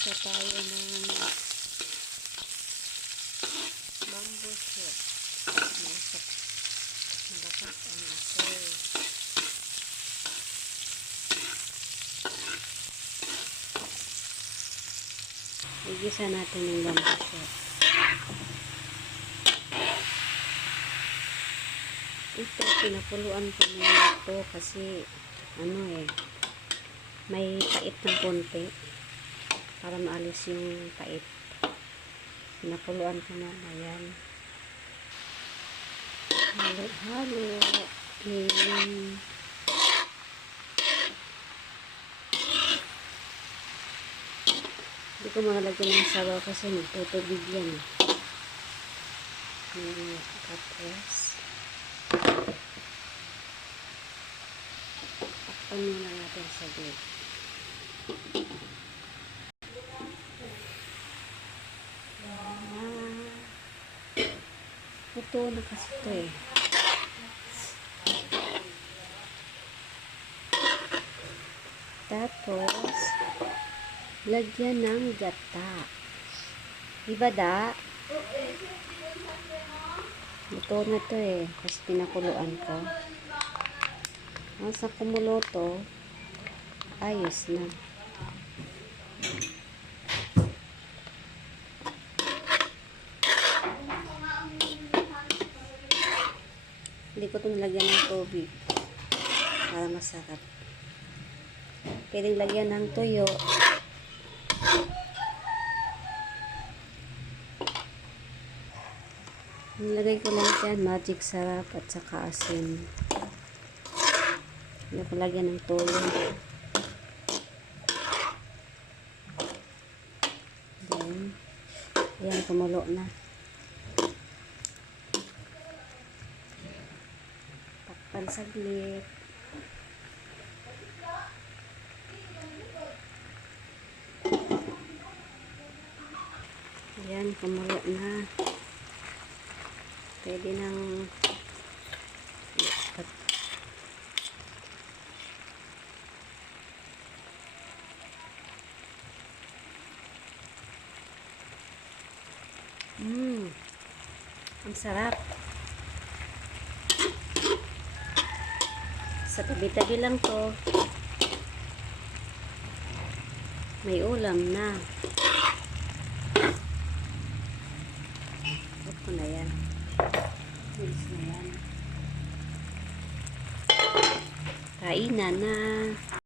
Magisa tayo ng bamboo shoot. Masap. Malakas ang asoy. Igisa natin yung bamboo shoot. Ito, pinapuluan ko na kasi ano eh, may pait ng konti para maalis yung pait. Pinapuluan ko na, ayan. Halo, halo. Mm. Hindi ko makalagyan ng sabaw kasi nagtutubig yan. Ayan, tapos, takpan muna natin sa gate. Ito na kasi ito eh. Tapos, lagyan ng gata. Diba da? Ito na to eh. Kasi pinakuluan ko. Once na kumulo to, ayos na. Hindi ko ito nilagyan ng tubig para masarap. Pwedeng lagyan ng tuyo. Nilagay ko lang dyan magic sarap at saka asin. Hindi ko lagyan ng tuyo. Then, ayan, kumulo na. Takpan saglit. Ayan, kumulo na. Pwede nang Mmm. Ang sarap. Sa tabi-tabi lang to. May ulam na. Ito na yan. Bilis na yan. Kainan na.